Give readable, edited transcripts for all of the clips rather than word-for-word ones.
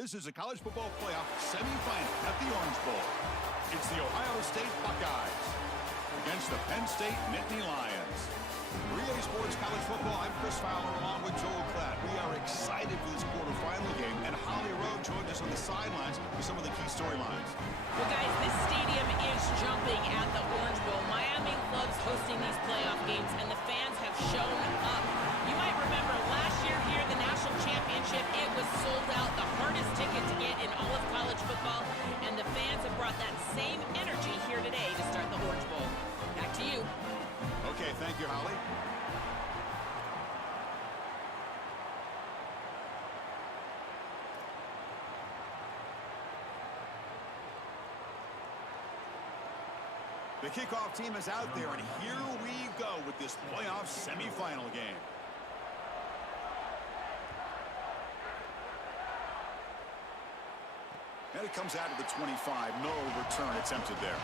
This is a college football playoff semifinal at the Orange Bowl. It's the Ohio State Buckeyes against the Penn State Nittany Lions. 3A Sports College Football, I'm Chris Fowler along with Joel Klatt. We are excited for this quarterfinal game, and Holly Rowe joins us on the sidelines with some of the key storylines. Well, guys, this stadium is jumping at the Orange Bowl. Miami loves hosting these playoff games, and the fans have shown up. You might remember last year here, the national championship, it was sold out, the hardest ticket to get in all of college football, and the fans have brought that same energy here today to start the Orange Bowl. Back to you. Okay, thank you, Holly. The kickoff team is out there, and here we go with this playoff semifinal game. And it comes out of the 25. No return attempted there.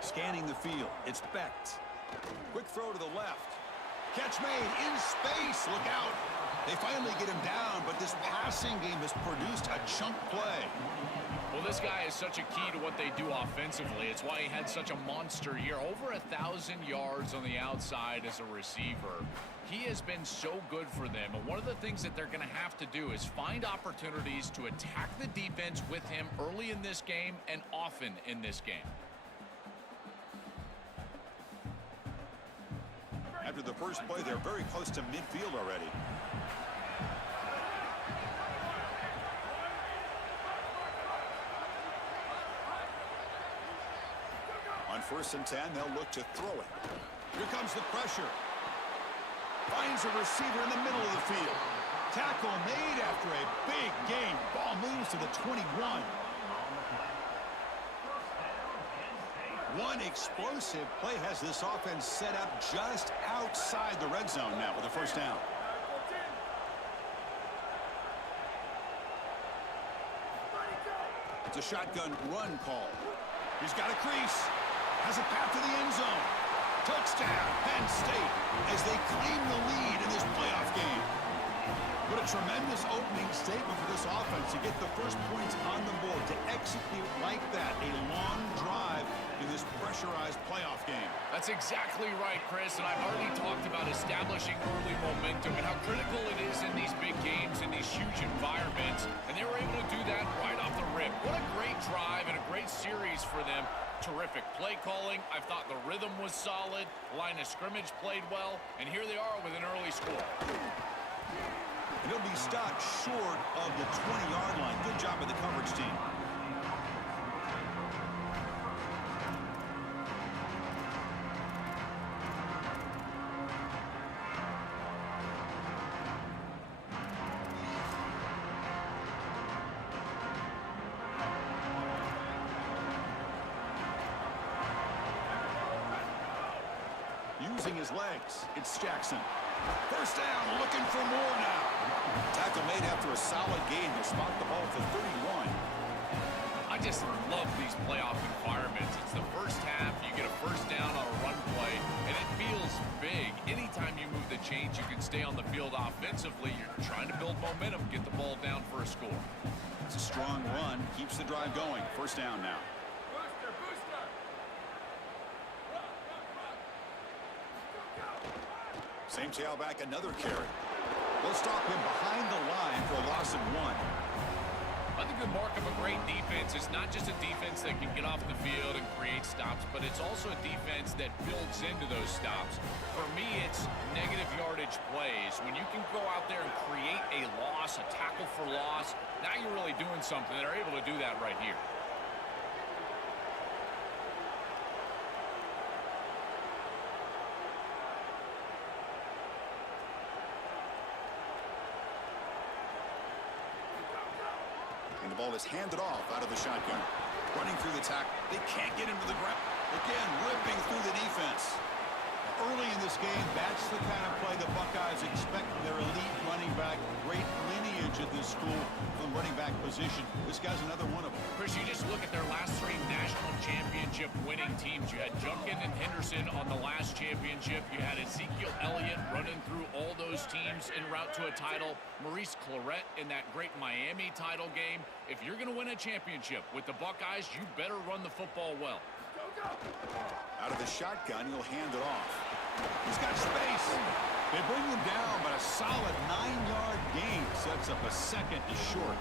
Scanning the field, it's Becht. Quick throw to the left. Catch made in space, look out. They finally get him down, but this passing game has produced a chunk play. Well, this guy is such a key to what they do offensively. It's why he had such a monster year. Over 1,000 yards on the outside as a receiver. He has been so good for them, and one of the things that they're going to have to do is find opportunities to attack the defense with him early in this game and often in this game. After the first play, they're very close to midfield already. On 1st and 10, they'll look to throw it. Here comes the pressure. Finds a receiver in the middle of the field. Tackle made after a big gain. Ball moves to the 21. One explosive play has this offense set up just outside the red zone now with a first down. It's a shotgun run call. He's got a crease. Has a path to the end zone. Touchdown, Penn State, as they claim the lead in this playoff game. What a tremendous opening statement for this offense to get the first points on the board, to execute like that, a long drive in this pressurized playoff game. That's exactly right, Chris, and I've already talked about establishing early momentum and how critical it is in these big games, in these huge environments, and they were able to do that right off the rip. What a great drive and a great series for them. Terrific play calling. I thought the rhythm was solid. Line of scrimmage played well, and here they are with an early score. And he'll be stopped short of the 20-yard line. Good job by the coverage team. Using his legs, it's Jackson. First down, looking for more now. Tackle made after a solid gain. They'll spot the ball for 31. I just love these playoff environments. It's the first half, you get a first down on a run play, and it feels big. Anytime you move the chains, you can stay on the field offensively. You're trying to build momentum, get the ball down for a score. It's a strong run, keeps the drive going. First down now. Same tailback, another carry. They'll stop him behind the line for a loss of 1. I think the mark of a great defense is not just a defense that can get off the field and create stops, but it's also a defense that builds into those stops. For me, it's negative yardage plays. When you can go out there and create a loss, a tackle for loss, now you're really doing something. They're able to do that right here. ball is handed off out of the shotgun. Running through the tackle. They can't get him to the ground. Again, ripping through the defense. Early in this game, that's the kind of play the Buckeyes expect their elite running back. Great lineage at this school from running back position. This guy's another one of them. Chris, you just look at their last 3 national championship winning teams. You had Junkin and Henderson on the last championship. You had Ezekiel Elliott running through all those teams en route to a title. Maurice Clarett in that great Miami title game. If you're going to win a championship with the Buckeyes, you better run the football well. Out of the shotgun, he'll hand it off. He's got space. They bring him down, but a solid 9-yard gain sets up a second to short.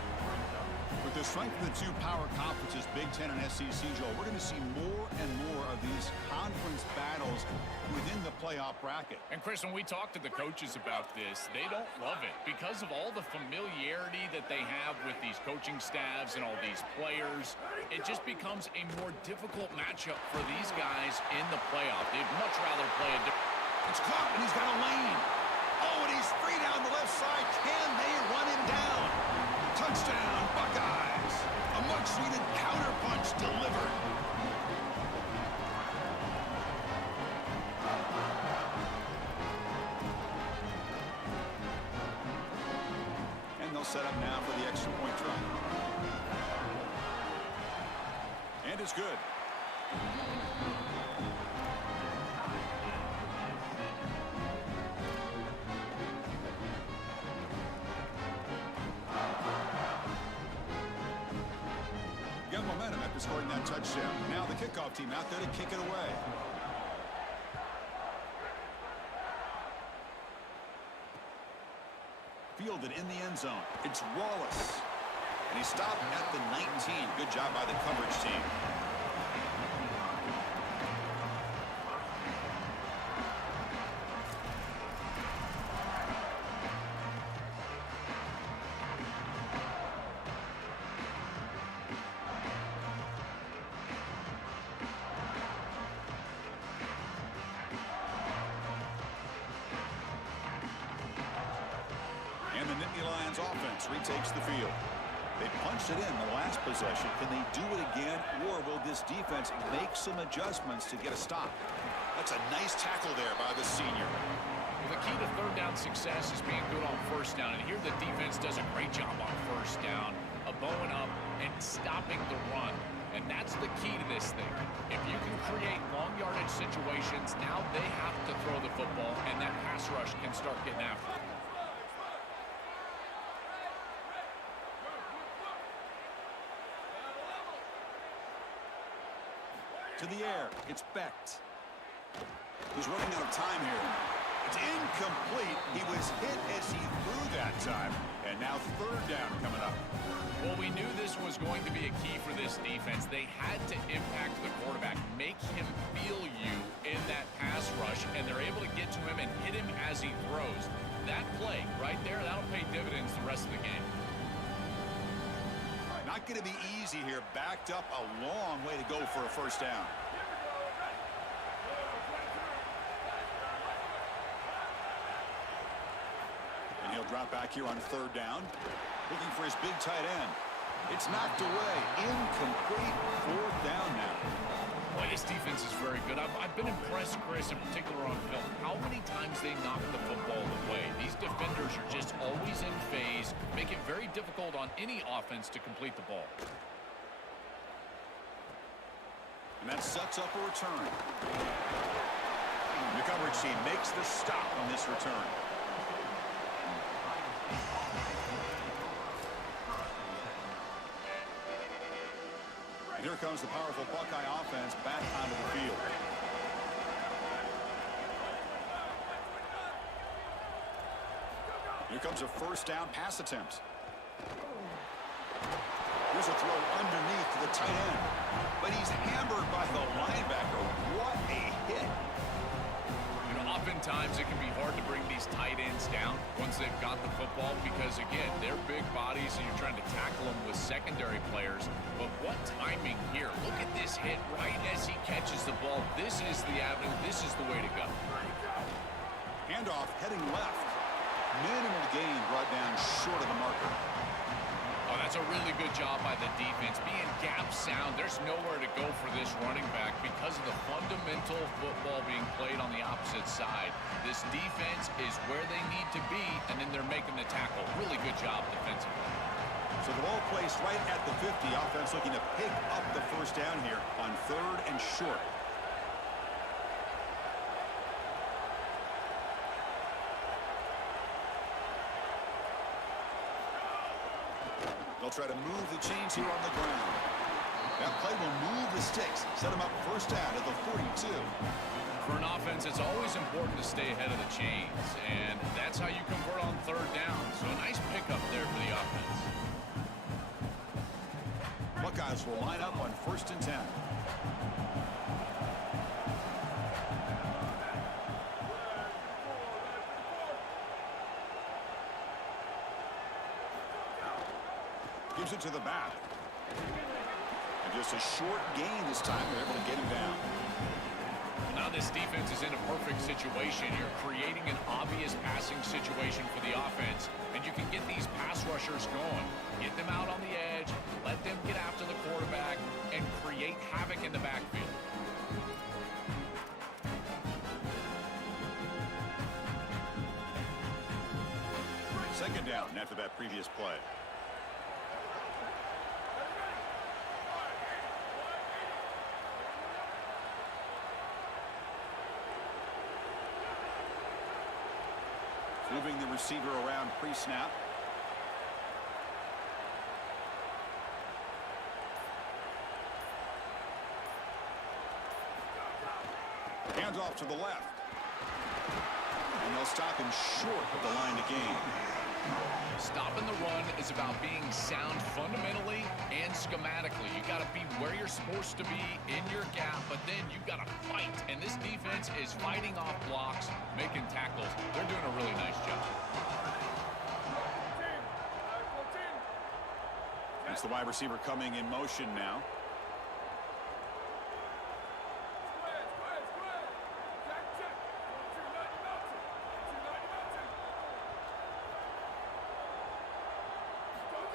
With the strength of the 2 power conferences, Big Ten and SEC, Joe, we're going to see more and more of these conference battles within the playoff bracket. And Chris, when we talk to the coaches about this, they don't love it because of all the familiarity that they have with these coaching staffs and all these players. It just becomes a more difficult matchup for these guys in the playoff. They'd much rather play a different. It's caught, and he's got a lane. Oh, and he's free down the left side. Can they run him down? Touchdown, Buckeyes. A much-needed counterpunch delivered. And they'll set up now for the extra point try. And it's good. Got momentum after scoring that touchdown. Now the kickoff team out there to kick it away. Fielded in the end zone. It's Wallace. And he stopped at the 19. Good job by the coverage team. And the Nittany Lions offense retakes the field. They punched it in the last possession. Can they do it again, or will this defense make some adjustments to get a stop? That's a nice tackle there by the senior. Well, the key to third down success is being good on first down. And here the defense does a great job on first down, bowing up and stopping the run. And that's the key to this thing. If you can create long yardage situations, now they have to throw the football, and that pass rush can start getting after it. To the air, it's Becht. He's running out of time here. It's incomplete. He was hit as he threw that time. And now third down coming up. Well, we knew this was going to be a key for this defense. They had to impact the quarterback, make him feel you in that pass rush, and they're able to get to him and hit him as he throws. That play right there, that'll pay dividends the rest of the game. Not going to be easy here. Backed up a long way to go for a first down. And he'll drop back here on third down. Looking for his big tight end. It's knocked away. Incomplete. Fourth down now. Well, this defense is very good. I've been impressed, Chris, in particular on film, how many times they knock the football away. These defenders are just always in phase, make it very difficult on any offense to complete the ball. And that sets up a return. The coverage team makes the stop on this return. Here comes the powerful Buckeye offense back onto the field. Here comes a first down pass attempt. Here's a throw underneath to the tight end. But he's hammered by the linebacker. What a hit. You know, oftentimes it can be hard to bring these tight ends down once they've got the football because, again, they're big bodies and you're trying to tackle them with secondary players. But what timing here. Look at this hit right as he catches the ball. This is the avenue. This is the way to go. Handoff heading left. Minimal gain brought down short of the marker. Oh, That's a really good job by the defense. Being gap sound, there's nowhere to go for this running back because of the fundamental football being played on the opposite side. This defense is where they need to be, and then they're making the tackle. Really good job defensively. So the ball placed right at the 50. Offense looking to pick up the first down here on 3rd and short. They'll try to move the chains here on the ground. That play will move the sticks, set them up first down at the 42. For an offense, it's always important to stay ahead of the chains, and that's how you convert on 3rd down. So a nice pickup there for the offense. Buckeyes will line up on 1st and 10. Gives it to the back. And just a short gain this time. They're able to get him down. Now this defense is in a perfect situation. You're creating an obvious passing situation for the offense, and you can get these pass rushers going. Get them out on the edge, let them get after the quarterback, and create havoc in the backfield. Second down after that previous play. Moving the receiver around pre-snap. Hands off to the left. And they'll stop him short of the line to gain. Stopping the run is about being sound fundamentally and schematically. You got to be where you're supposed to be in your gap, but then you got to fight. And this defense is fighting off blocks, making tackles. They're doing a really nice job. It's the wide receiver coming in motion now.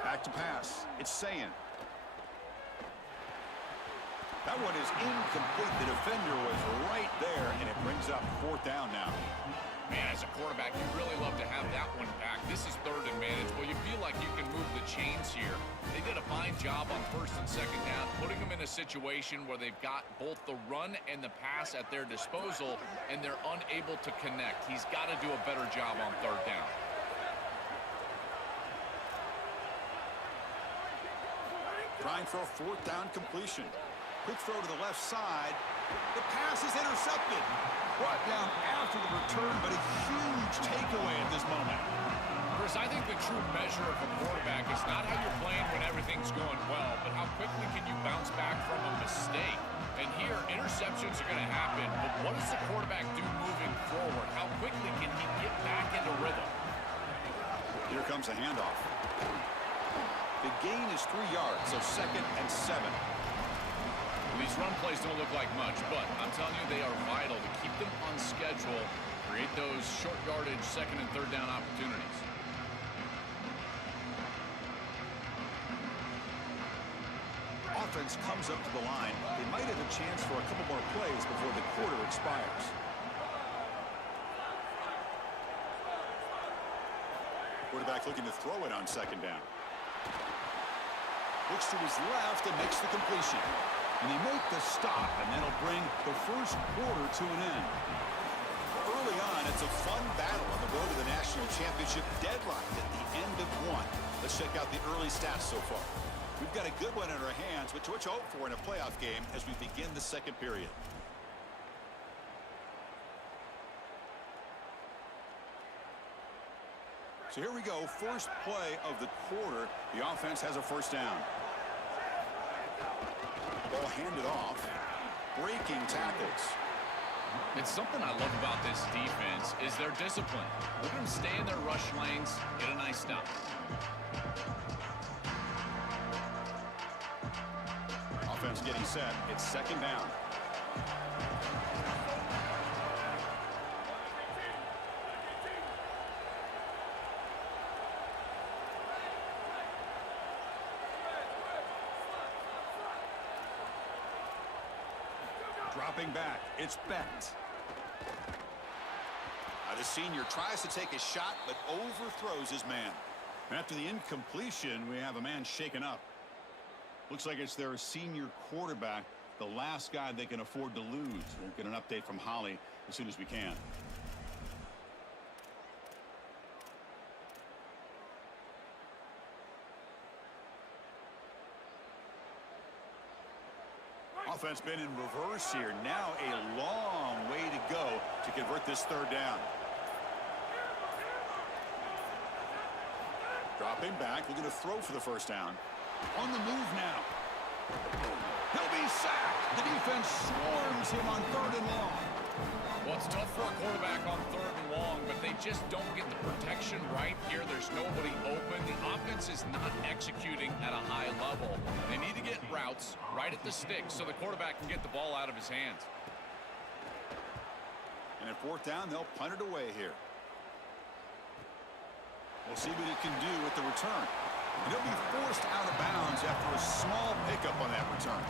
Back to pass. It's Sayin. That one is incomplete. The defender was right there, and it brings up 4th down now. Man, as a quarterback, you really love to have that one back. This is 3rd and manageable. You feel like you can move the chains here. They did a fine job on 1st and 2nd down, putting them in a situation where they've got both the run and the pass at their disposal, and they're unable to connect. He's got to do a better job on 3rd down. Trying for a 4th down completion. Quick throw to the left side. The pass is intercepted. Brought down after the return, but a huge takeaway at this moment. Chris, I think the true measure of a quarterback is not how you're playing when everything's going well, but how quickly can you bounce back from a mistake. And here, interceptions are going to happen, but what does the quarterback do moving forward? How quickly can he get back into rhythm? Here comes a handoff. The gain is 3 yards, so 2nd and 7. These run plays don't look like much, but I'm telling you, they are vital to keep them on schedule, create those short yardage 2nd and 3rd down opportunities. Offense comes up to the line. They might have a chance for a couple more plays before the quarter expires. Quarterback looking to throw it on 2nd down. Looks to his left and makes the completion. And they make the stop, and that'll bring the first quarter to an end. Early on, it's a fun battle on the road to the national championship, deadlocked at the end of 1. Let's check out the early stats so far. We've got a good one in our hands, which what you hope for in a playoff game as we begin the 2nd period. So here we go, first play of the quarter. The offense has a 1st down. Ball handed off. Breaking tackles. It's something I love about this defense is their discipline. Let them stay in their rush lanes, get a nice stop. Offense getting set. It's 2nd down. Dropping back, it's Becht. The senior tries to take a shot, but overthrows his man. After the incompletion, we have a man shaken up. Looks like it's their senior quarterback, the last guy they can afford to lose. We'll get an update from Holly as soon as we can. Offense been in reverse here. Now a long way to go to convert this third down. Dropping back, looking to throw for the first down. On the move now. He'll be sacked. The defense swarms him on 3rd and long. Well, it's tough for a quarterback on 3rd and long, but they just don't get the protection right here. There's nobody open. The offense is not executing at a high level. They need to get routes right at the sticks so the quarterback can get the ball out of his hands. And at 4th down, they'll punt it away here. We'll see what he can do with the return. And he'll be forced out of bounds after a small pickup on that return.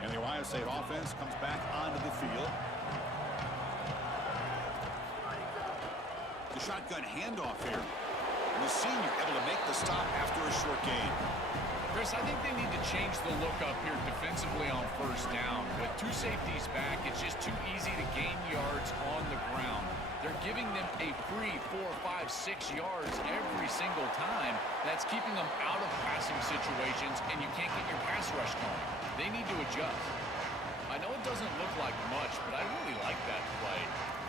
And the Ohio State offense comes back onto the field. The shotgun handoff here. And the senior able to make the stop after a short gain. Chris, I think they need to change the look up here defensively on 1st down. With 2 safeties back, it's just too easy to gain yards on the ground. They're giving them a free 4, 5, 6 yards every single time. That's keeping them out of passing situations, and you can't get your pass rush going. They need to adjust. I know it doesn't look like much, but I really like that play.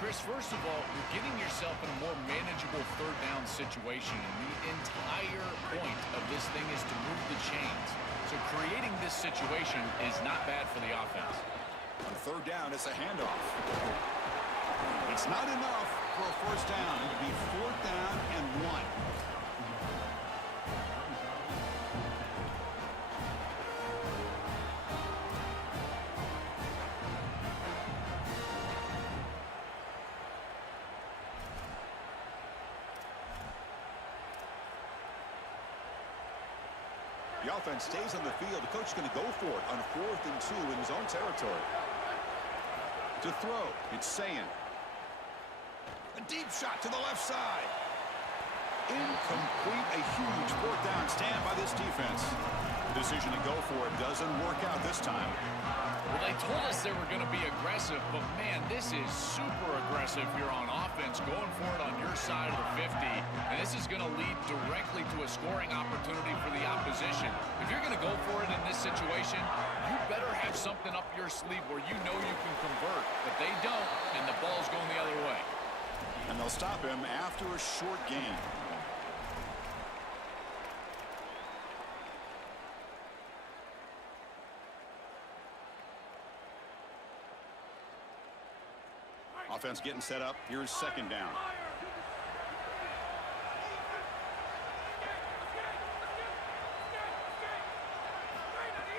Chris, first of all, you're getting yourself in a more manageable 3rd down situation. And the entire point of this thing is to move the chains. So creating this situation is not bad for the offense. On 3rd down, it's a handoff. It's not enough for a 1st down. It'll be 4th down and 1. The offense stays on the field. The coach is going to go for it on 4th and 2 in his own territory. To throw, it's Sayan. A deep shot to the left side. Incomplete. A huge 4th down stand by this defense. The decision to go for it doesn't work out this time. Well, they told us they were going to be aggressive, but man, this is super aggressive here on offense, going for it on your side of the 50, and this is going to lead directly to a scoring opportunity for the opposition. If you're going to go for it in this situation, you better have something up your sleeve where you know you can convert, but they don't, and the ball's going the other way. And they'll stop him after a short gain. Offense getting set up. Here's 2nd down.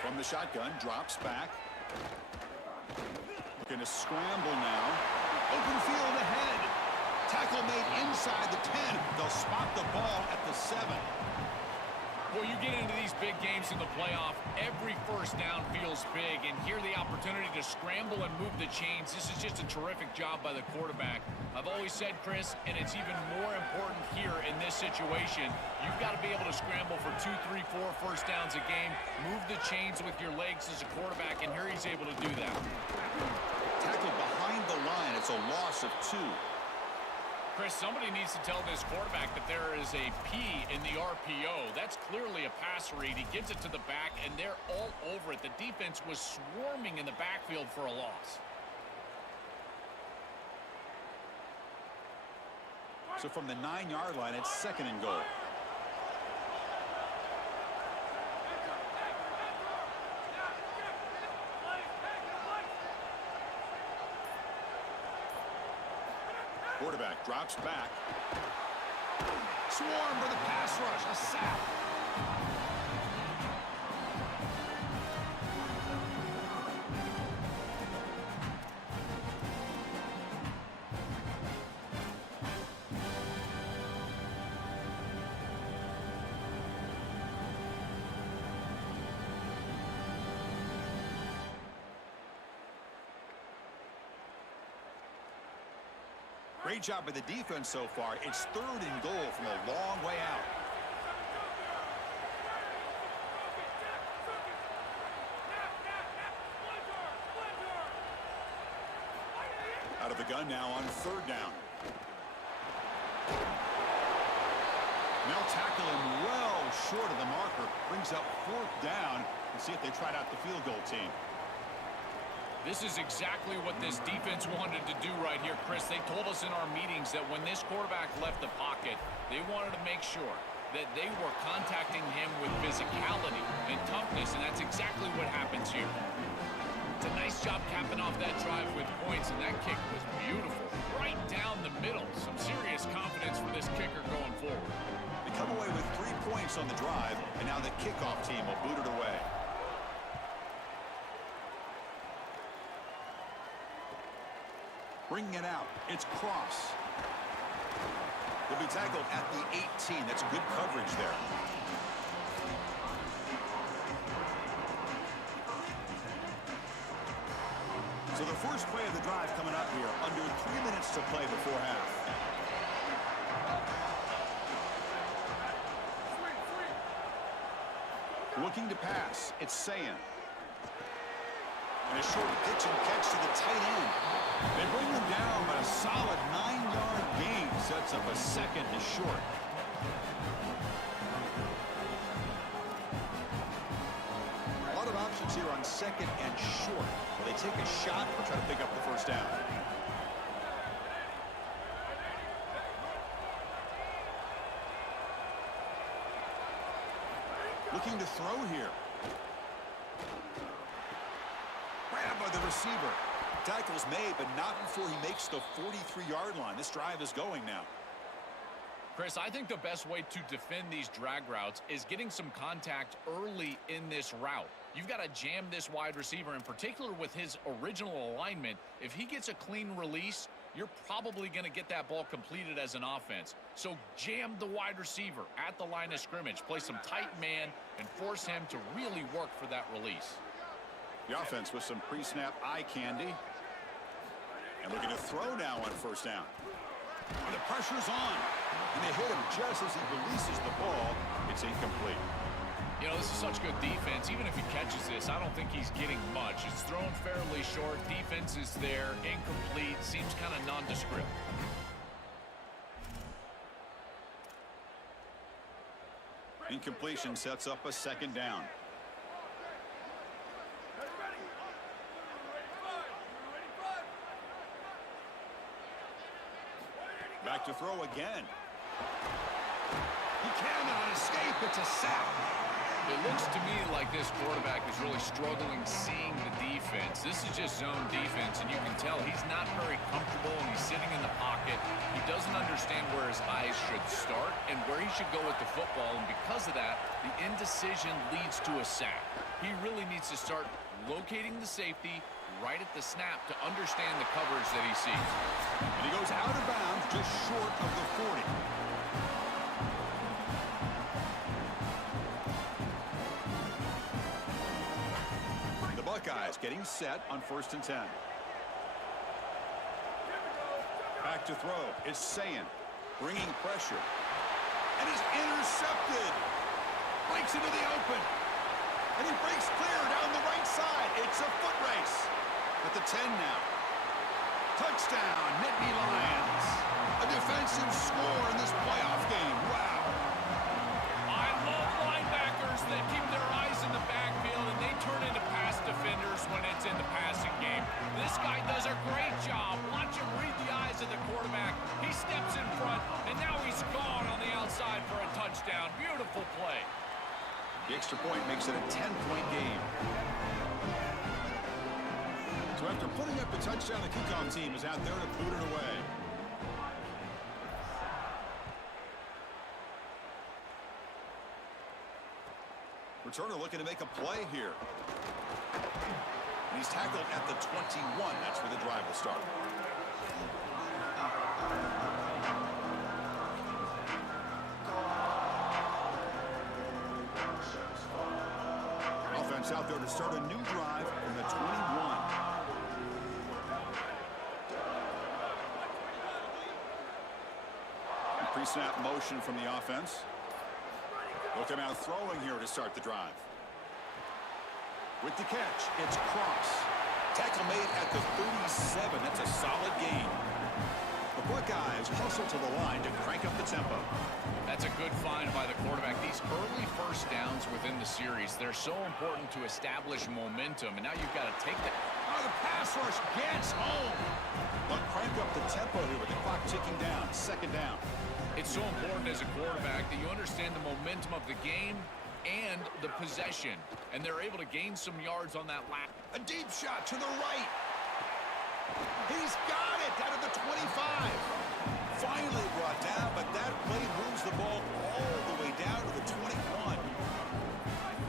From the shotgun, drops back. Looking to scramble now. Open field ahead. Tackle made inside the 10. They'll spot the ball at the 7. Well, you get into these big games in the playoff, every 1st down feels big, and here the opportunity to scramble and move the chains. This is just a terrific job by the quarterback. I've always said, Chris, and it's even more important here in this situation, you've got to be able to scramble for 2, 3, 4 1st downs a game, move the chains with your legs as a quarterback, and here he's able to do that. Tackled behind the line. It's a loss of 2. Chris, somebody needs to tell this quarterback that there is a P in the RPO. That's clearly a pass read. He gives it to the back, and they're all over it. The defense was swarming in the backfield for a loss. So from the 9-yard line, it's 2nd and goal. Quarterback drops back. Swarm for the pass rush. A sack. Great job by the defense so far. It's 3rd and goal from a long way out. Out of the gun now on 3rd down. They'll tackle him well short of the marker. Brings up 4th down. Let's see if they tried out the field goal team. This is exactly what this defense wanted to do right here, Chris. They told us in our meetings that when this quarterback left the pocket, they wanted to make sure that they were contacting him with physicality and toughness, and that's exactly what happens here. It's a nice job capping off that drive with points, and that kick was beautiful. Right down the middle. Some serious confidence for this kicker going forward. They come away with 3 points on the drive, and now the kickoff team will boot it away. Bringing it out. It's Cross. He'll be tackled at the 18. That's good coverage there. So the first play of the drive coming up here. Under 3 minutes to play before half. Looking to pass. It's Sayan. And a short pitch and catch to the tight end. They bring them down, but a solid 9-yard gain sets up a 2nd and short. A lot of options here on 2nd and short. Will they take a shot or try to pick up the 1st down? Looking to throw here. Grabbed by the receiver. Tackle's made, but not before he makes the 43-yard line. This drive is going now. Chris, I think the best way to defend these drag routes is getting some contact early in this route. You've got to jam this wide receiver, in particular with his original alignment. If he gets a clean release, you're probably going to get that ball completed as an offense. So jam the wide receiver at the line of scrimmage. Play some tight man and force him to really work for that release. The offense with some pre-snap eye candy. And looking to throw now on 1st down. And the pressure's on. And they hit him just as he releases the ball. It's incomplete. You know, this is such good defense. Even if he catches this, I don't think he's getting much. It's thrown fairly short. Defense is there. Incomplete. Seems kind of nondescript. Incompletion sets up a 2nd down. Back to throw again. He cannot escape. It's a sack. It looks to me like this quarterback is really struggling seeing the defense. This is just zone defense, and you can tell he's not very comfortable, and he's sitting in the pocket. He doesn't understand where his eyes should start and where he should go with the football, and because of that, the indecision leads to a sack. He really needs to start locating the safety right at the snap to understand the coverage that he sees. And he goes out of bounds just short of the 40. The Buckeyes getting set on 1st and 10. Back to throw. It's Sayan bringing pressure. And is intercepted. Breaks into the open. And he breaks clear down the right side. It's a foot race. At the 10 now. Touchdown, Nittany Lions. A defensive score in this playoff game. Wow. I love linebackers that keep their eyes in the backfield and they turn into pass defenders when it's in the passing game. This guy does a great job. Watch him read the eyes of the quarterback. He steps in front, and now he's gone on the outside for a touchdown. Beautiful play. The extra point makes it a 10-point game. So after putting up the touchdown, the kickoff team is out there to boot it away. Returner looking to make a play here. And he's tackled at the 21. That's where the drive will start. Offense out there to start a new drive from the 21. Pre-snap motion from the offense. They'll come out throwing here to start the drive. With the catch, it's Cross. Tackle made at the 37. That's a solid gain. The Buckeyes hustle to the line to crank up the tempo. That's a good find by the quarterback. These early first downs within the series, they're so important to establish momentum, and now you've got to take that. Oh, the pass rush gets home. But crank up the tempo here with the clock ticking down. Second down. It's so important as a quarterback that you understand the momentum of the game and the possession, and they're able to gain some yards on that lap. A deep shot to the right. He's got it out of the 25. Finally brought down, but that play moves the ball all the way down to the 21.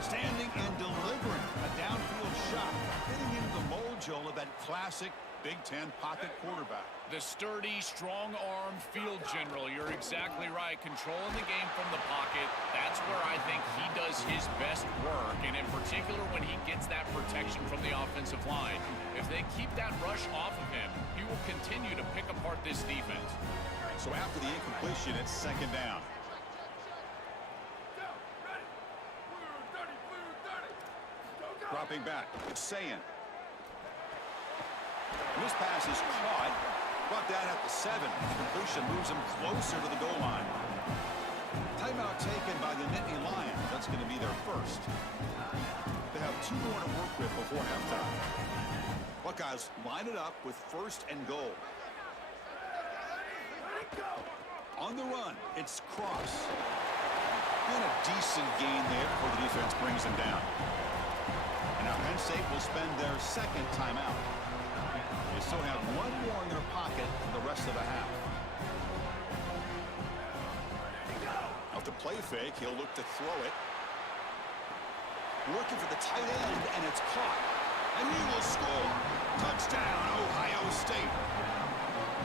Standing and delivering a downfield shot, hitting into the mojo of that classic Big Ten pocket quarterback. The sturdy, strong-arm field general. You're exactly right. Controlling the game from the pocket. That's where I think he does his best work, and in particular when he gets that protection from the offensive line. If they keep that rush off of him, he will continue to pick apart this defense. So after the incompletion, it's second down. Dropping back, it's Sayin. This pass is caught, brought down at the 7. Completion moves him closer to the goal line. Timeout taken by the Nittany Lions. That's going to be their first. They have 2 more to work with before halftime. Buckeyes line it up with first and goal. On the run, it's Cross. And a decent gain there before the defense brings him down. And now Penn State will spend their second timeout. They still have 1 more in their pocket for the rest of the half. Off the play fake, he'll look to throw it. Working for the tight end, and it's caught. And he will score. Touchdown, Ohio State.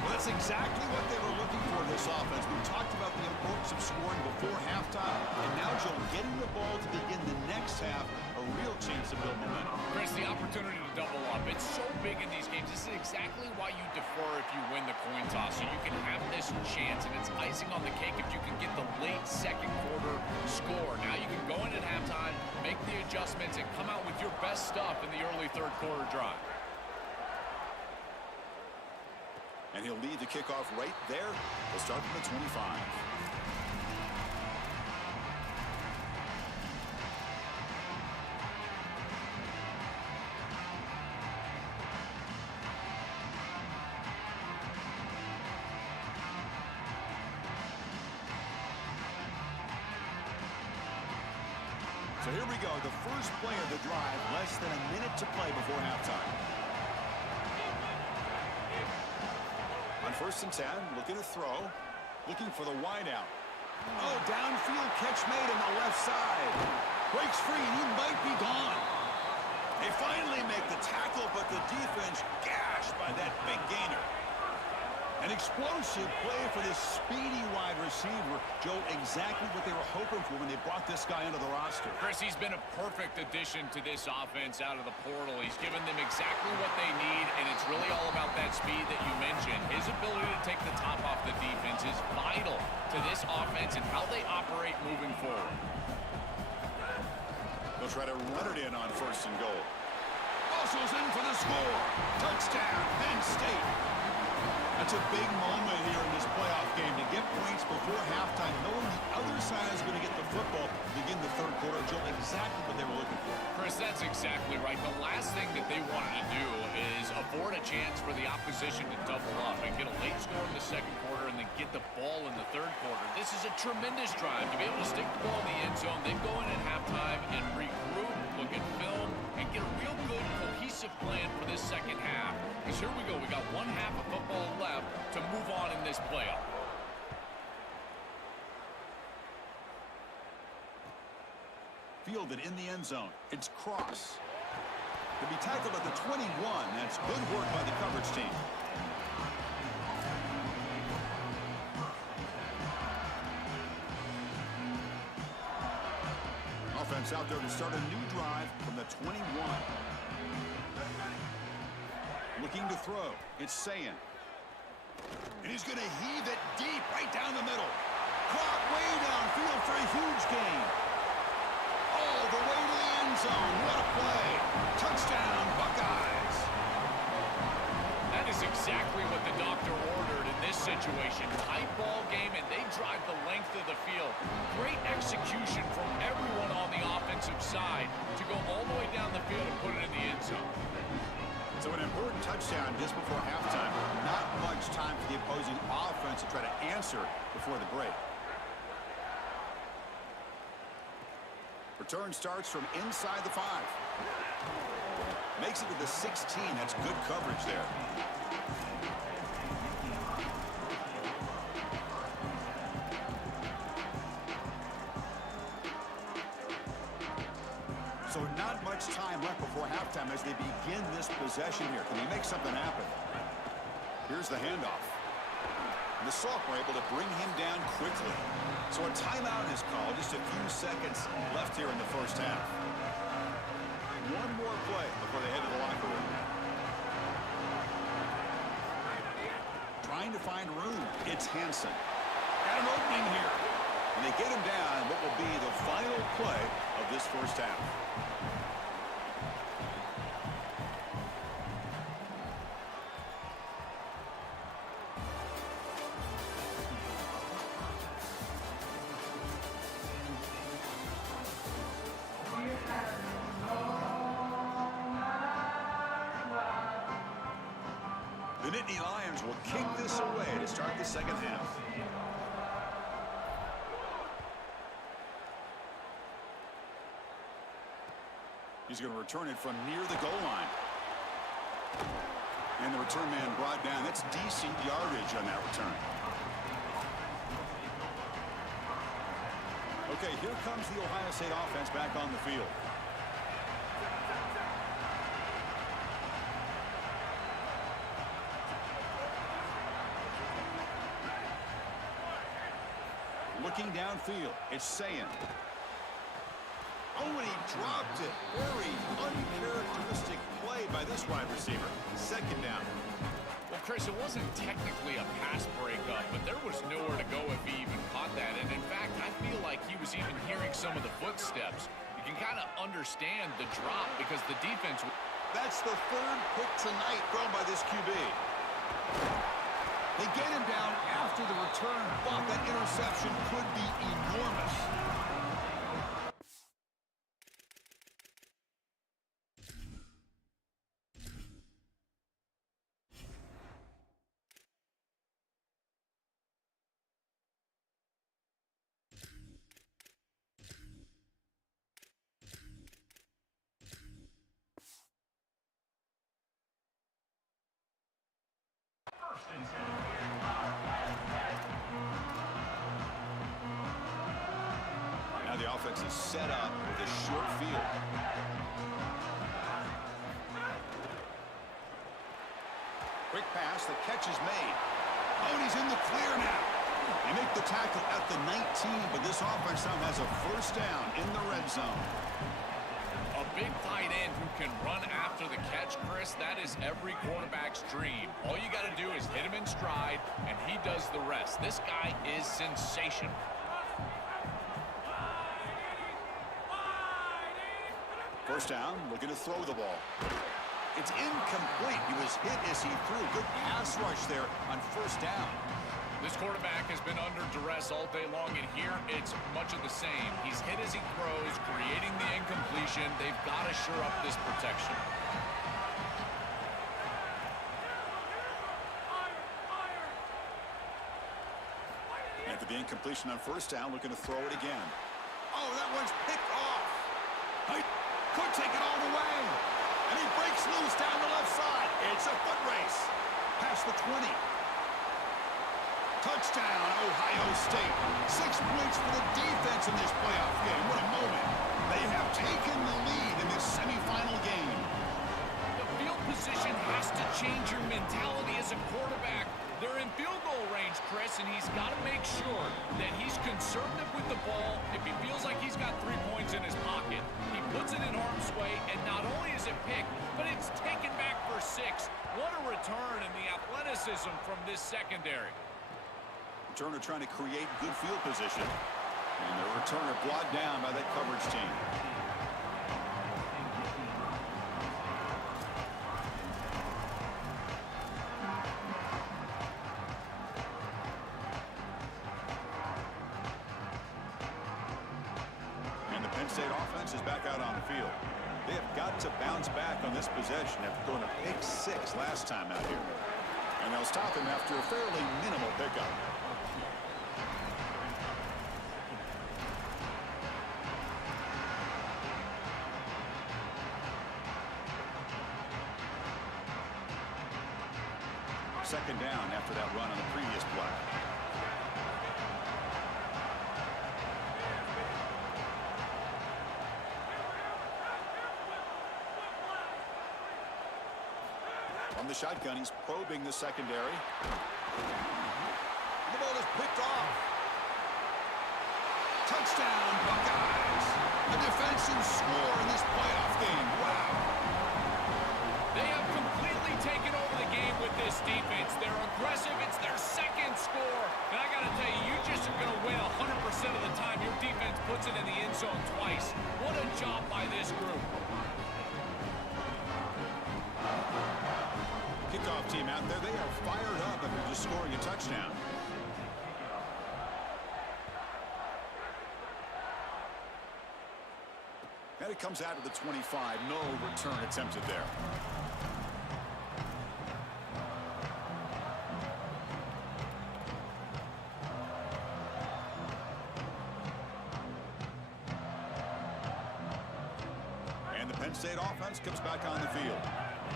Well, that's exactly what they were looking for in this offense. We talked about the importance of scoring before halftime, and now, Joe, getting the ball to begin the next half, a real chance to build momentum. Chris, the opportunity to double up. It's so big in these games. This is exactly why you defer if you win the coin toss, so you can have this chance, and it's icing on the cake if you can get the late second quarter score. Now you can go in at halftime, make the adjustments, and come out with your best stuff in the early third quarter drive. And he'll lead the kickoff right there. We'll start from the 25. So here we go, the first play of the drive, less than a minute to play before halftime. On 1st and 10, looking to throw, looking for the wideout. Oh, downfield catch made on the left side. Breaks free, and he might be gone. They finally make the tackle, but the defense gashed by that big gainer. An explosive play for this speedy wide receiver. Joe, exactly what they were hoping for when they brought this guy into the roster. Chris, he's been a perfect addition to this offense out of the portal. He's given them exactly what they need, and it's really all about that speed that you mentioned. His ability to take the top off the defense is vital to this offense and how they operate moving forward. They'll try to run it in on 1st and goal. Muscles in for the score. Touchdown, Penn State. That's a big moment here in this playoff game to get points before halftime, knowing the other side is going to get the football to begin the third quarter. Joe, exactly what they were looking for. Chris, that's exactly right. The last thing that they wanted to do is afford a chance for the opposition to double up and get a late score in the second quarter and then get the ball in the third quarter. This is a tremendous drive to be able to stick the ball in the end zone, then go in at halftime and regroup, look at film, and get a real good cohesive plan for this second half. Because here we go. We got 1 half of football left to move on in this playoff. Fielded in the end zone. It's Cross. To be tackled at the 21. That's good work by the coverage team. Offense out there to start a new drive from the 21. Looking to throw. It's Sayin. And he's going to heave it deep right down the middle. caught way downfield for a huge gain. All the way to the end zone. What a play. Touchdown, Buckeyes. That is exactly what the doctor ordered in this situation. Tight ball game, and they drive the length of the field. Great execution from everyone on the offensive side to go all the way down the field and put it in the end zone. So an important touchdown just before halftime. Not much time for the opposing offense to try to answer before the break. Return starts from inside the 5. Makes it to the 16. That's good coverage there. So not much time left before halftime as they begin this possession here. Can they make something happen? Here's the handoff. And the Salk were able to bring him down quickly. So a timeout is called. Just a few seconds left here in the first half. One more play before they head to the locker room. Trying to find room. It's Hansen. Got an opening here. And they get him down what will be the final play of this first half. The Nittany Lions will kick this away to start the second half. He's going to return it from near the goal line. And the return man brought down. That's decent yardage on that return. Okay, here comes the Ohio State offense back on the field. Looking downfield, it's Sayin. Oh, and he dropped it. Very uncharacteristic play by this wide receiver. Second down. Well, Chris, it wasn't technically a pass breakup, but there was nowhere to go if he even caught that. And in fact, I feel like he was even hearing some of the footsteps. You can kind of understand the drop because the defense... That's the third pick tonight thrown by this QB. They get him down after the return. Thought that interception could be enormous. Now the offense is set up with a short field. Quick pass, the catch is made. Oh, and he's in the clear now. They make the tackle at the 19, but this offense now has a first down in the red zone. A big tight end who can run after the catch, Chris, that is every quarterback's dream. All you got to do is hit him in stride, and he does the rest. This guy is sensational. First down, looking to throw the ball. It's incomplete. He was hit as he threw. Good pass rush there on first down. This quarterback has been under duress all day long, and here it's much of the same. He's hit as he throws, creating the incompletion. They've got to shore up this protection. After the incompletion on first down, looking to throw it again. Oh, that one's picked off. He could take it all the way. And he breaks loose down the left side. It's a foot race. Past the 20. Touchdown, Ohio State. 6 points for the defense in this playoff game. What a moment. They have taken the lead in this semifinal game. The field position has to change your mentality as a quarterback. They're in field goal range, Chris, and he's got to make sure that he's conservative with the ball. If he feels like he's got 3 points in his pocket, he puts it in harm's way, and not only is it picked, but it's taken back for 6. What a return and the athleticism from this secondary. returner trying to create good field position. And the returner brought down by that coverage team. And the Penn State offense is back out on the field. They have got to bounce back on this possession after throwing a pick 6 last time out here. And they'll stop him after a fairly minimal pickup. Second down after that run on the previous play. From the shotgun, he's probing the secondary. The ball is picked off. Touchdown, Buckeyes. A defensive score in this playoff game. Wow. They have completely taken over the game with this defense. They're aggressive. It's their second score. And I got to tell you, you just are going to win 100% of the time your defense puts it in the end zone twice. What a job by this group. Kickoff team out there, they are fired up after just scoring a touchdown. And it comes out of the 25. No return attempted there. And the Penn State offense comes back on the field.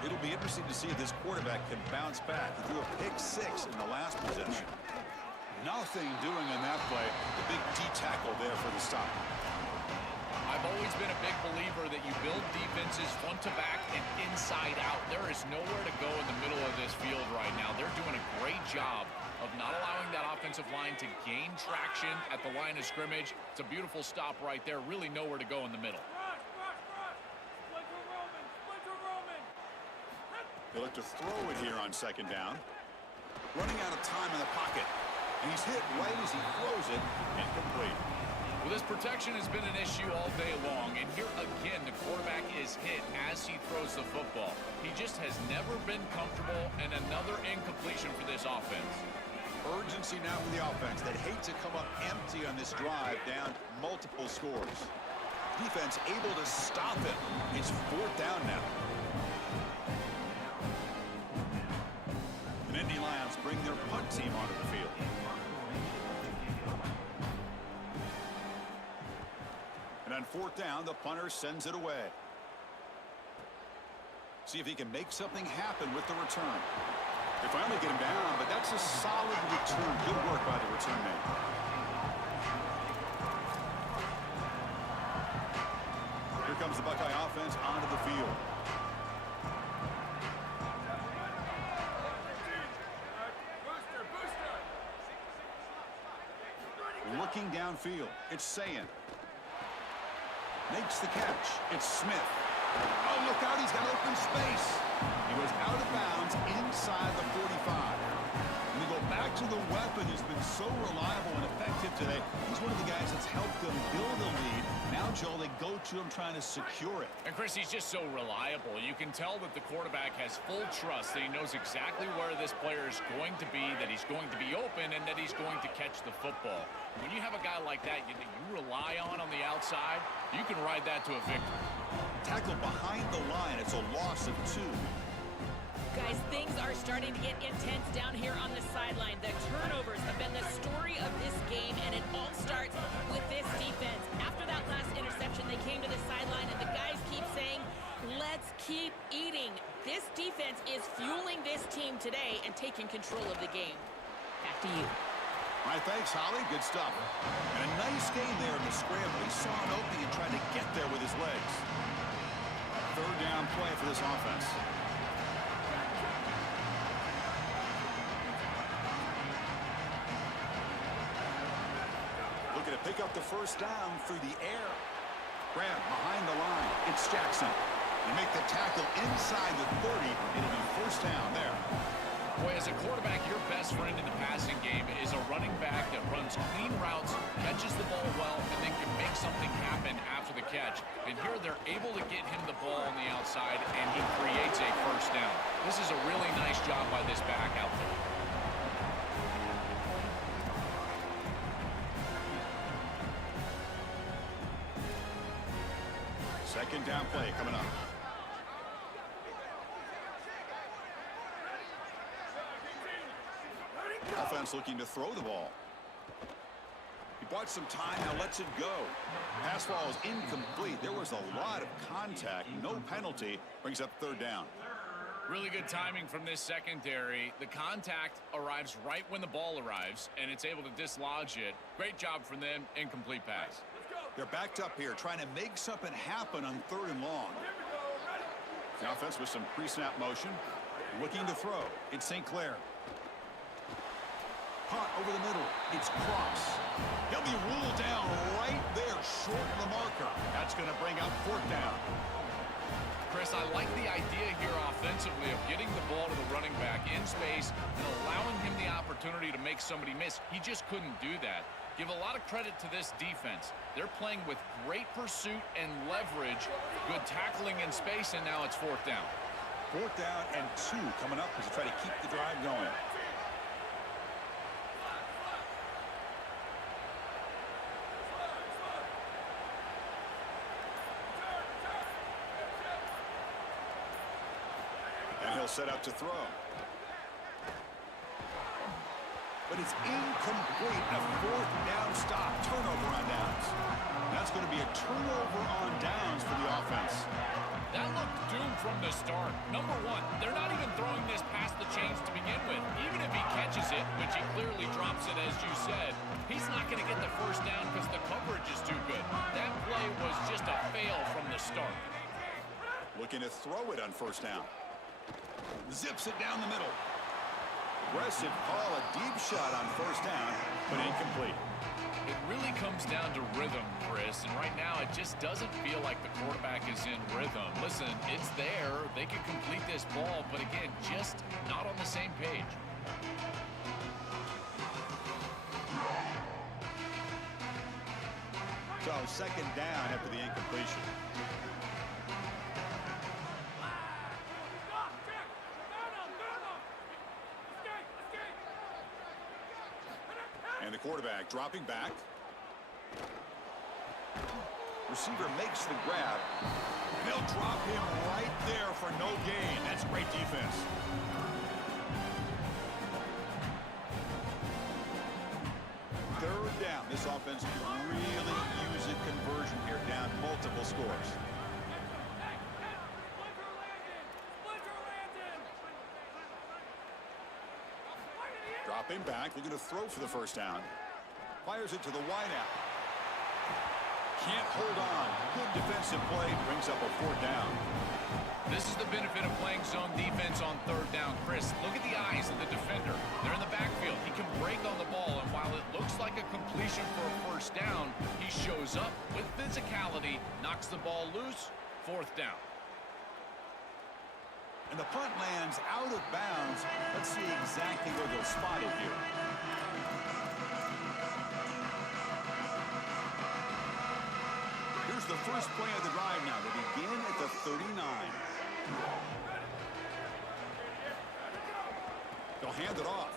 It'll be interesting to see if this quarterback can bounce back. He threw a pick 6 in the last possession. Nothing doing on that play. The big D tackle there for the stop. I've always been a big believer that you build defenses front to back and inside out. There is nowhere to go in the middle of this field right now. They're doing a great job of not allowing that offensive line to gain traction at the line of scrimmage. It's a beautiful stop right there. Really nowhere to go in the middle. They look to throw it here on second down. Running out of time in the pocket. And he's hit right as he throws it. Incomplete. Well, this protection has been an issue all day long. And here again, the quarterback is hit as he throws the football. He just has never been comfortable, and another incompletion for this offense. Urgency now for the offense. They'd hate to come up empty on this drive, down multiple scores. Defense able to stop it. It's fourth down now. And Indy Lions bring their punt team onto the field. And on fourth down, the punter sends it away. See if he can make something happen with the return. They finally get him down, but that's a solid return. Good work by the return man. Here comes the Buckeye offense onto the field. Looking downfield, it's Sayin. Makes the catch. It's Smith. Oh, look out, he's got open space. He was out of bounds inside the 45. And we go back to the weapon who's been so reliable and effective today. He's one of the guys that's helped them build a lead. Now, Joel, they go to him trying to secure it. And, Chris, he's just so reliable. You can tell that the quarterback has full trust that he knows exactly where this player is going to be, that he's going to be open, and that he's going to catch the football. When you have a guy like that you rely on the outside, you can ride that to a victory. Tackle behind the line. It's a loss of 2. Guys, things are starting to get intense down here on the sideline. The turnovers have been the story of this game, and it all starts with this defense. After that last interception, they came to the sideline, and the guys keep saying, let's keep eating. This defense is fueling this team today and taking control of the game. Back to you. All right, thanks, Holly. Good stuff. And a nice game there in the scramble. He saw an opening and tried to get there with his legs. Third down play for this offense. Looking to pick up the first down through the air. Grab behind the line. It's Jackson. They make the tackle inside the 30. It'll be first down there. Boy, as a quarterback, your best friend in the passing game is a running back that runs clean routes, catches the ball well, and then can make something happen after the catch. And here they're able to get him the ball on the outside, and he creates a first down. This is a really nice job by this back out there. Second down play coming up. Offense looking to throw the ball. He bought some time, now lets it go. Pass ball is incomplete. There was a lot of contact. No penalty. Brings up third down. Really good timing from this secondary. The contact arrives right when the ball arrives, and it's able to dislodge it. Great job from them. Incomplete pass. They're backed up here, trying to make something happen on third and long. The offense with some pre-snap motion. Looking to throw. It's St. Clair. Caught over the middle. It's Cross. He'll be ruled down right there, short of the marker. That's going to bring up fourth down. Chris, I like the idea here offensively of getting the ball to the running back in space and allowing him the opportunity to make somebody miss. He just couldn't do that. Give a lot of credit to this defense. They're playing with great pursuit and leverage, good tackling in space, and now it's fourth down. Fourth down and 2 coming up as they try to keep the drive going. And he'll set up to throw. But it's incomplete. A fourth down stop. Turnover on downs. That's going to be a turnover on downs for the offense. That looked doomed from the start. Number one, they're not even throwing this past the chains to begin with. Even if he catches it, which he clearly drops it as you said, he's not going to get the first down because the coverage is too good. That play was just a fail from the start. Looking to throw it on first down. Zips it down the middle. Aggressive call, a deep shot on first down, but incomplete. It really comes down to rhythm, Chris, and right now it just doesn't feel like the quarterback is in rhythm. Listen, it's there. They could complete this ball, but again, just not on the same page. So second down after the incompletion. And the quarterback dropping back. Receiver makes the grab. And they'll drop him right there for no gain. That's great defense. Third down. This offense can really use a conversion here, down multiple scores. Dropping back, looking to throw for the first down. Fires it to the wideout. Can't hold on. Good defensive play, brings up a fourth down. This is the benefit of playing zone defense on third down. Chris, look at the eyes of the defender. They're in the backfield. He can break on the ball, and while it looks like a completion for a first down, he shows up with physicality, knocks the ball loose, fourth down. And the punt lands out of bounds. Let's see exactly where they'll spot it here. Here's the first play of the drive now. They begin at the 39. They'll hand it off.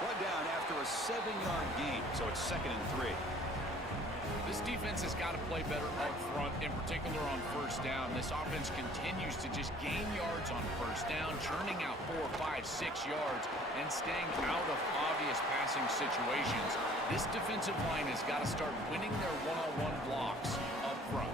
Brought down after a 7-yard gain, so it's 2nd and 3. This defense has got to play better up front, in particular on first down. This offense continues to just gain yards on first down, churning out 4, 5, 6 yards, and staying out of obvious passing situations. This defensive line has got to start winning their one-on-one blocks up front.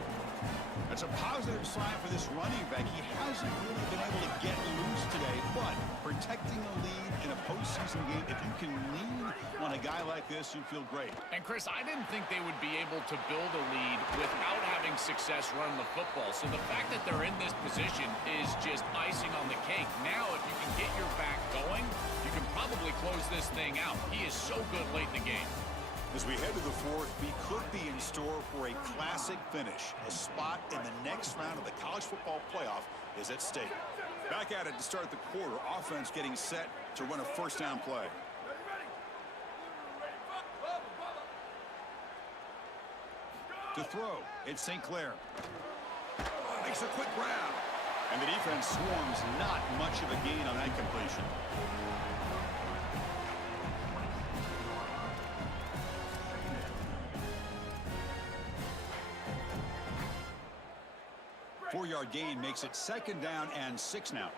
That's a positive sign for this running back. He hasn't really been able to get loose today, but protecting a lead in a postseason game, if you can lean on a guy like this, you feel great. And Chris, I didn't think they would be able to build a lead without having success running the football. So the fact that they're in this position is just icing on the cake. Now, if you can get your back going, you can probably close this thing out. He is so good late in the game. As we head to the fourth, we could be in store for a classic finish, a spot in the next round of the college football playoff is at stake. Back at it to start the quarter. Offense getting set to run a first down play. To throw, it's St. Clair. Makes a quick grab. And the defense swarms. Not much of a gain on that completion. 4-yard gain makes it 2nd down and 6 now.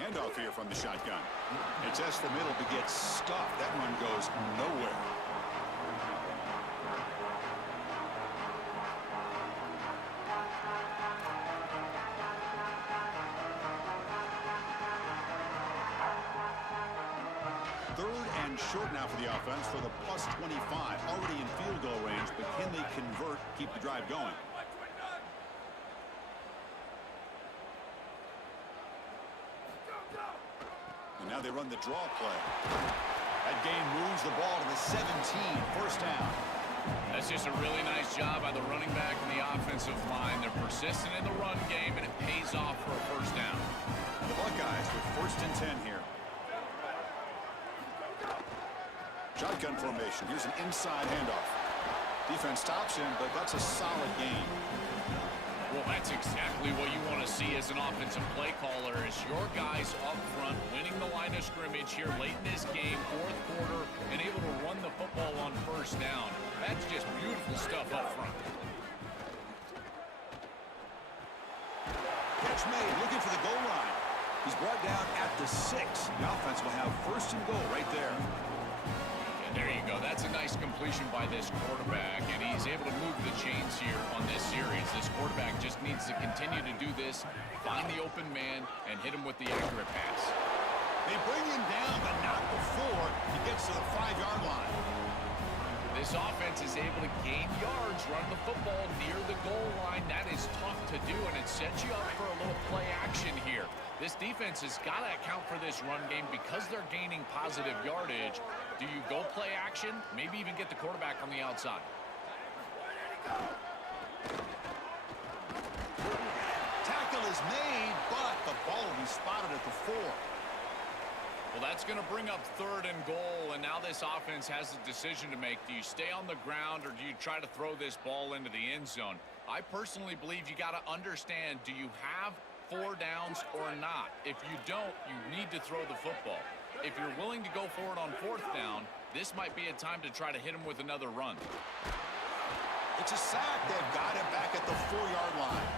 Handoff here from the shotgun. It tests the middle but gets stuffed. That run goes nowhere. Short now for the offense for the +25. Already in field goal range, but can they convert, keep the drive going? And now they run the draw play. That gain moves the ball to the 17. First down. That's just a really nice job by the running back and the offensive line. They're persistent in the run game, and it pays off for a first down. The Buckeyes with 1st and 10 here. Shotgun formation. Here's an inside handoff. Defense stops him, but that's a solid gain. Well, that's exactly what you want to see as an offensive play caller, is your guys up front winning the line of scrimmage here late in this game, 4th quarter, and able to run the football on first down. That's just beautiful stuff up front. Catch made, looking for the goal line. He's brought down at the 6. The offense will have 1st and goal right there. There you go. That's a nice completion by this quarterback, and he's able to move the chains here on this series. This quarterback just needs to continue to do this, find the open man, and hit him with the accurate pass. They bring him down, but not before he gets to the 5-yard line. This offense is able to gain yards, run the football near the goal line. That is tough to do, and it sets you up for a little play action here. This defense has got to account for this run game because they're gaining positive yardage. Do you go play action? Maybe even get the quarterback on the outside. Tackle is made, but the ball will be spotted at the 4. Well, that's going to bring up 3rd and goal, and now this offense has a decision to make. Do you stay on the ground, or do you try to throw this ball into the end zone? I personally believe you got to understand, do you have 4 downs or not? If you don't, you need to throw the football. If you're willing to go for it on 4th down, this might be a time to try to hit him with another run. It's a sack. They've got it back at the 4-yard line.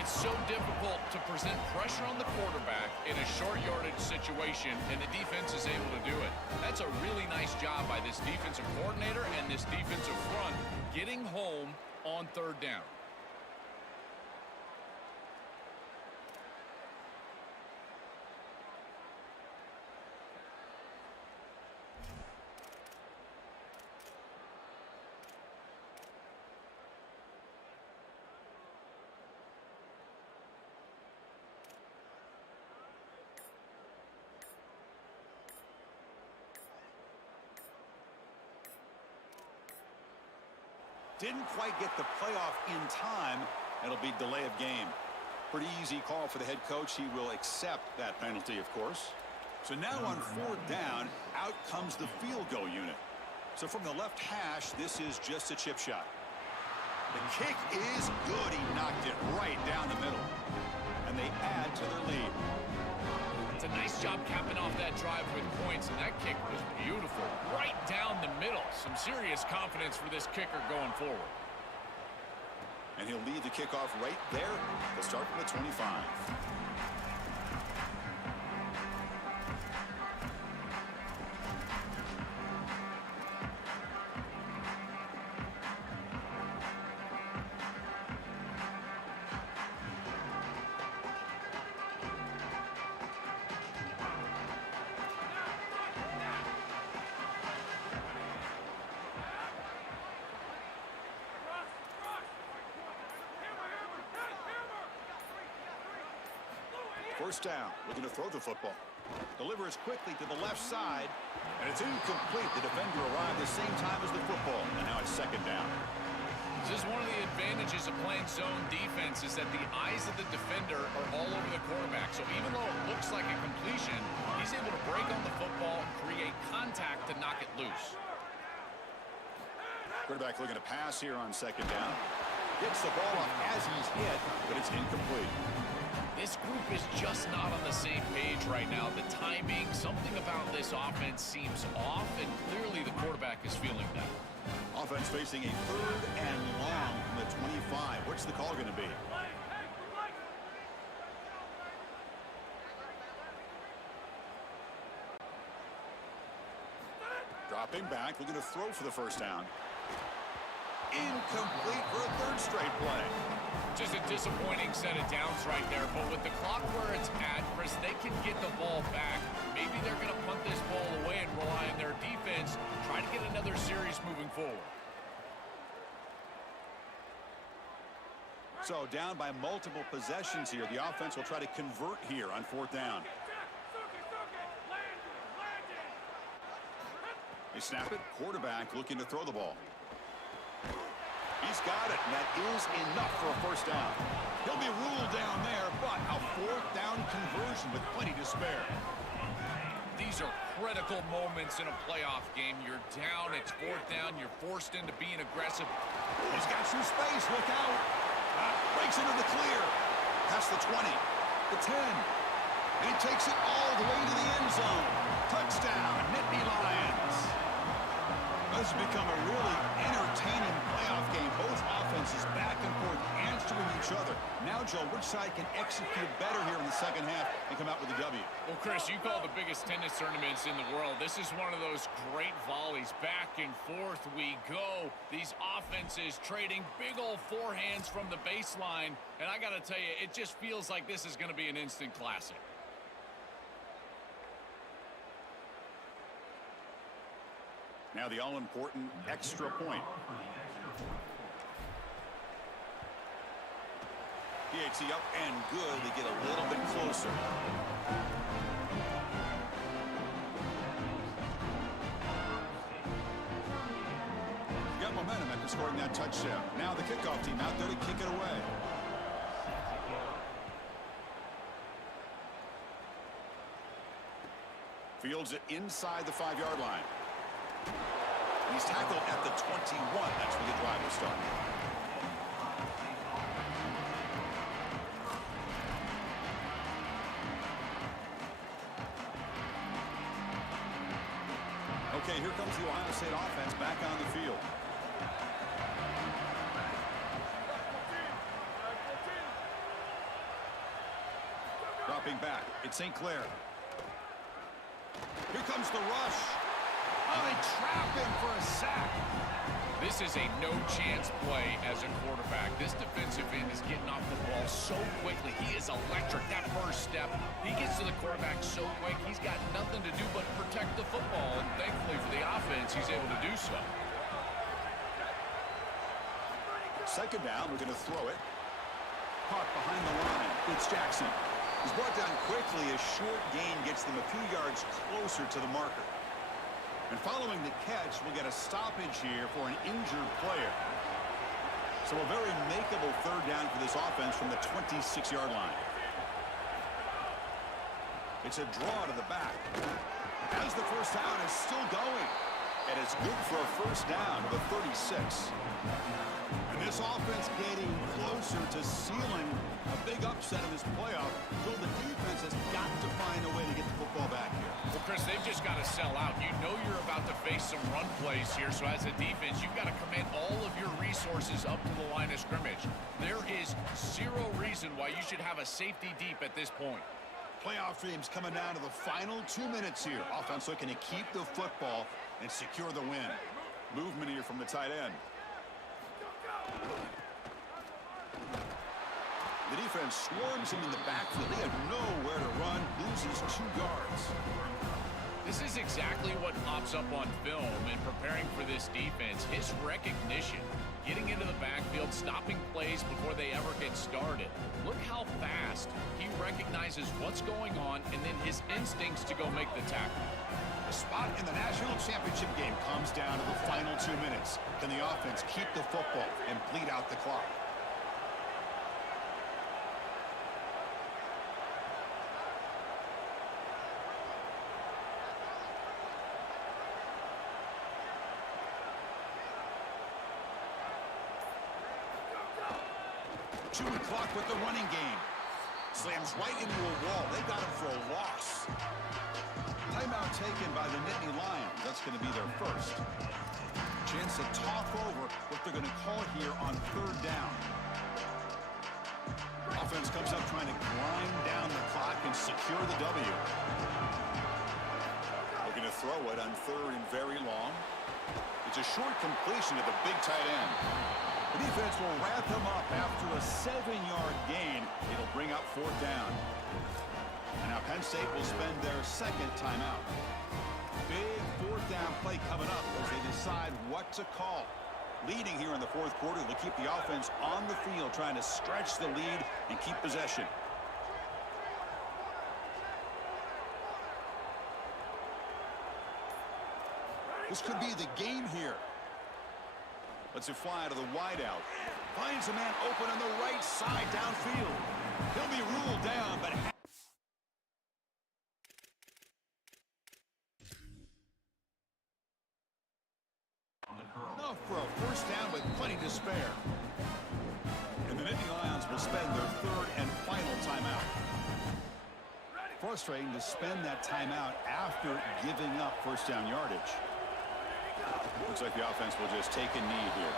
It's so difficult to present pressure on the quarterback in a short yardage situation, and the defense is able to do it. That's a really nice job by this defensive coordinator and this defensive front getting home on 3rd down. Didn't quite get the playoff in time. It'll be delay of game. Pretty easy call for the head coach. He will accept that penalty, of course. So now on 4th down, out comes the field goal unit. So from the left hash, this is just a chip shot. The kick is good. He knocked it right down the middle. And they add to their lead. It's a nice job capping off that drive with points, and that kick was beautiful. Right down the middle. Some serious confidence for this kicker going forward. And he'll lead the kickoff right there. They'll start from the 25. First down, looking to throw the football. Delivers quickly to the left side, and it's incomplete. The defender arrived the same time as the football, and now it's 2nd down. This is one of the advantages of playing zone defense is that the eyes of the defender are all over the quarterback. So even though it looks like a completion, he's able to break on the football and create contact to knock it loose. Quarterback looking to pass here on second down. Gets the ball off as he's hit, but it's incomplete. This group is just not on the same page right now. The timing, something about this offense seems off, and clearly the quarterback is feeling that. Offense facing a 3rd and long from the 25. What's the call going to be? Dropping back, looking to throw for the first down. Incomplete for a 3rd straight play. Just a disappointing set of downs right there, but with the clock where it's at, Chris, they can get the ball back. Maybe they're going to punt this ball away and rely on their defense, try to get another series moving forward. So down by multiple possessions here. The offense will try to convert here on 4th down. They snap it. Quarterback looking to throw the ball. He's got it, and that is enough for a 1st down. He'll be ruled down there, but a 4th down conversion with plenty to spare. These are critical moments in a playoff game. You're down, it's 4th down, you're forced into being aggressive. He's got some space, look out. Breaks into the clear. Past the 20, the 10. And he takes it all the way to the end zone. Touchdown, Nittany Lions. This has become a really entertaining playoff game. Both offenses back and forth answering each other. Now, Joe, which side can execute better here in the second half and come out with a W? Well, Chris, you call the biggest tennis tournaments in the world. This is one of those great volleys. Back and forth we go. These offenses trading big old forehands from the baseline. And I got to tell you, it just feels like this is going to be an instant classic. Now the all-important extra point. PHC up and good. They get a little bit closer. Got momentum after scoring that touchdown. Now the kickoff team out there to kick it away. Fields it inside the 5-yard line. He's tackled at the 21. That's where the drive will start. Okay, here comes the Ohio State offense back on the field. Dropping back, it's St. Clair. Here comes the rush. Oh, they trap him for a sack. This is a no-chance play as a quarterback. This defensive end is getting off the ball so quickly. He is electric. That first step, he gets to the quarterback so quick, he's got nothing to do but protect the football. And thankfully for the offense, he's able to do so. Second down, we're going to throw it. Caught behind the line. It's Jackson. He's brought down quickly. A short gain gets them a few yards closer to the marker. And following the catch, we'll get a stoppage here for an injured player. So a very makeable 3rd down for this offense from the 26-yard line. It's a draw to the back. As the 1st down is still going. And it's good for a 1st down to the 36. And this offense getting closer to sealing a big upset in this playoff. So the defense has got to find a way to get the football back here. Well, Chris, they've just got to sell out. You know you're about to face some run plays here, so as a defense, you've got to commit all of your resources up to the line of scrimmage. There is zero reason why you should have a safety deep at this point. Playoff dreams coming down to the final 2 minutes here. Offense looking to keep the football and secure the win. Movement here from the tight end. The defense swarms him in the backfield. They have nowhere to run. Loses 2 yards. This is exactly what pops up on film in preparing for this defense. His recognition, getting into the backfield, stopping plays before they ever get started. Look how fast he recognizes what's going on and then his instincts to go make the tackle. A spot in the national championship game comes down to the final 2 minutes. Can the offense keep the football and bleed out the clock? Chewing the clock with the running game. Slams right into a wall. They got him for a loss. Timeout taken by the Nittany Lions. That's going to be their first. Chance to talk over what they're going to call here on 3rd down. Offense comes up trying to grind down the clock and secure the W. Looking to throw it on 3rd and very long. It's a short completion to the big tight end. The defense will wrap him up after a 7-yard gain. It'll bring up 4th down. And now Penn State will spend their 2nd timeout. Big 4th down play coming up as they decide what to call. Leading here in the 4th quarter, they'll keep the offense on the field, trying to stretch the lead and keep possession. This could be the game here. Lets it fly to the wideout. Finds a man open on the right side downfield. He'll be ruled down, but enough for a 1st down with plenty to spare. And the Nittany Lions will spend their 3rd and final timeout. Frustrating to spend that timeout after giving up 1st down yardage. Looks like the offense will just take a knee here.